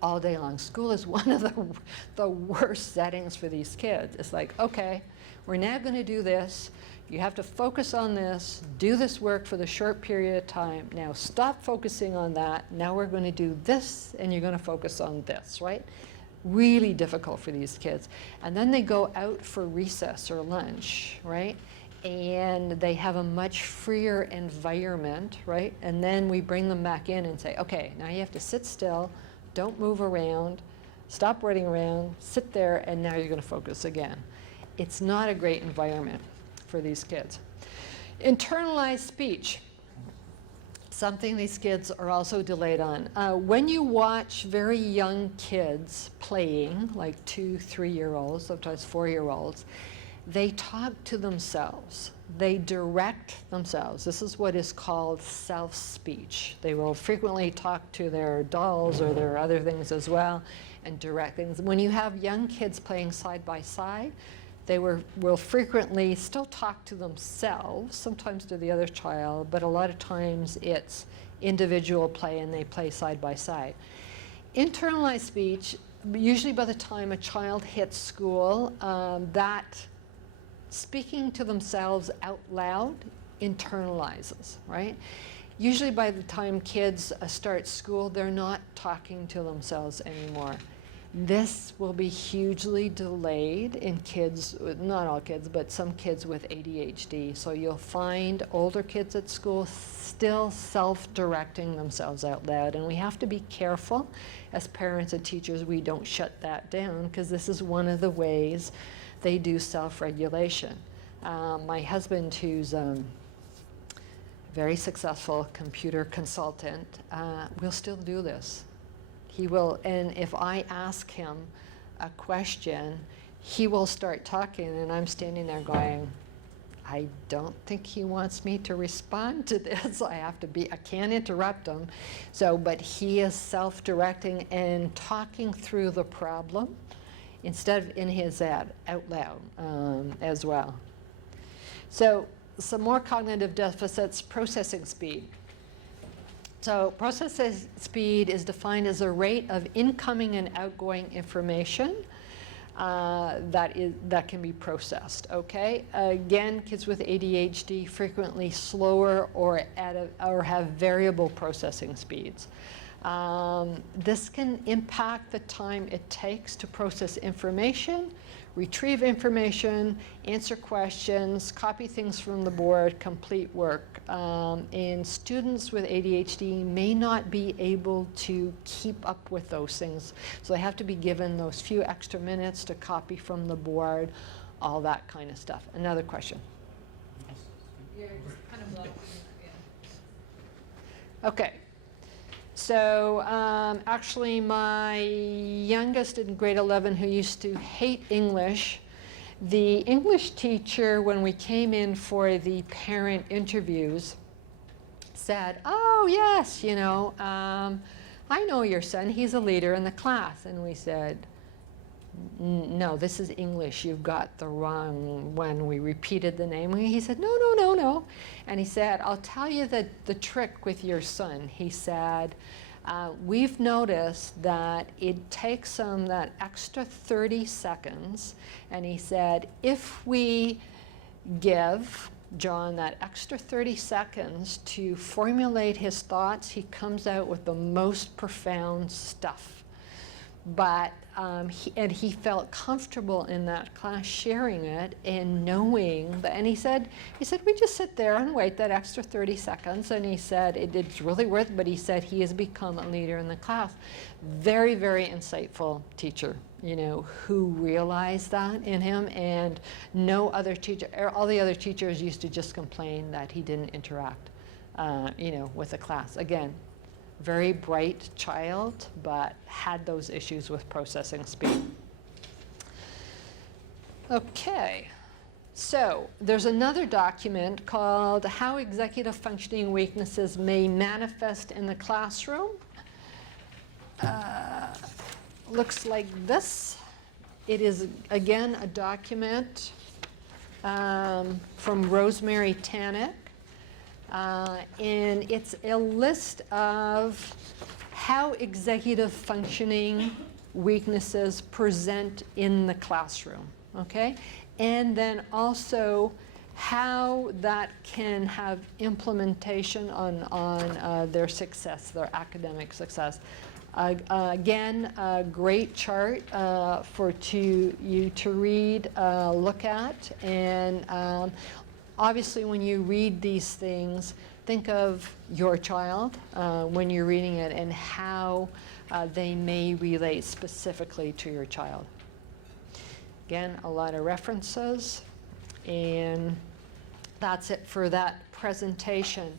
All day long. School is one of the worst settings for these kids. It's like, okay, we're now going to do this. You have to focus on this, do this work for the short period of time. Now stop focusing on that. Now we're going to do this, and you're going to focus on this, right? Really difficult for these kids. And then they go out for recess or lunch, right? And they have a much freer environment, right? And then we bring them back in and say, okay, now you have to sit still, don't move around, stop running around, sit there, and now you're going to focus again. It's not a great environment for these kids. Internalized speech, something these kids are also delayed on. When you watch very young kids playing, like 2, 3-year-olds, sometimes 4-year-olds, they talk to themselves. They direct themselves. This is what is called self-speech. They will frequently talk to their dolls or their other things as well and direct things. When you have young kids playing side by side, they will frequently still talk to themselves, sometimes to the other child, but a lot of times it's individual play and they play side by side. Internalized speech, usually by the time a child hits school, that speaking to themselves out loud internalizes, right? Usually by the time kids start school, they're not talking to themselves anymore. This will be hugely delayed in kids, not all kids, but some kids with ADHD. So you'll find older kids at school still self-directing themselves out loud. And we have to be careful as parents and teachers we don't shut that down, because this is one of the ways they do self-regulation. My husband, who's very successful computer consultant, will still do this. He will, and if I ask him a question, he will start talking, and I'm standing there going, I don't think he wants me to respond to this. I can't interrupt him. So, but he is self-directing and talking through the problem instead of in his head, out loud as well. So, some more cognitive deficits, processing speed. So processing speed is defined as a rate of incoming and outgoing information that can be processed, okay? Again, kids with ADHD frequently slower or have variable processing speeds. This can impact the time it takes to process information, retrieve information, answer questions, copy things from the board, complete work. And students with ADHD may not be able to keep up with those things. So they have to be given those few extra minutes to copy from the board, all that kind of stuff. Another question? You're just kind of blocking, yeah. Okay. So actually my youngest in grade 11, who used to hate English, the English teacher, when we came in for the parent interviews, said, oh yes, you know, I know your son, he's a leader in the class. And we said, no, this is English, you've got the wrong one. We repeated the name. He said, no, no, no, no. And he said, I'll tell you the trick with your son. He said, we've noticed that it takes him that extra 30 seconds. And he said, if we give John that extra 30 seconds to formulate his thoughts, he comes out with the most profound stuff. But he felt comfortable in that class sharing it and knowing that, and he said we just sit there and wait that extra 30 seconds, and he said it's really worth it, but he said he has become a leader in the class. Very, very insightful teacher, you know, who realized that in him, and no other teacher, all the other teachers used to just complain that he didn't interact, you know, with the class. Again, very bright child, but had those issues with processing speed. Okay, so there's another document called How Executive Functioning Weaknesses May Manifest in the Classroom. Looks like this. It is, again, a document from Rosemary Tannick. And it's a list of how executive functioning weaknesses present in the classroom, okay? And then also how that can have implementation on their success, their academic success. Again, a great chart for you to read, look at, and obviously, when you read these things, think of your child when you're reading it and how they may relate specifically to your child. Again, a lot of references, and that's it for that presentation.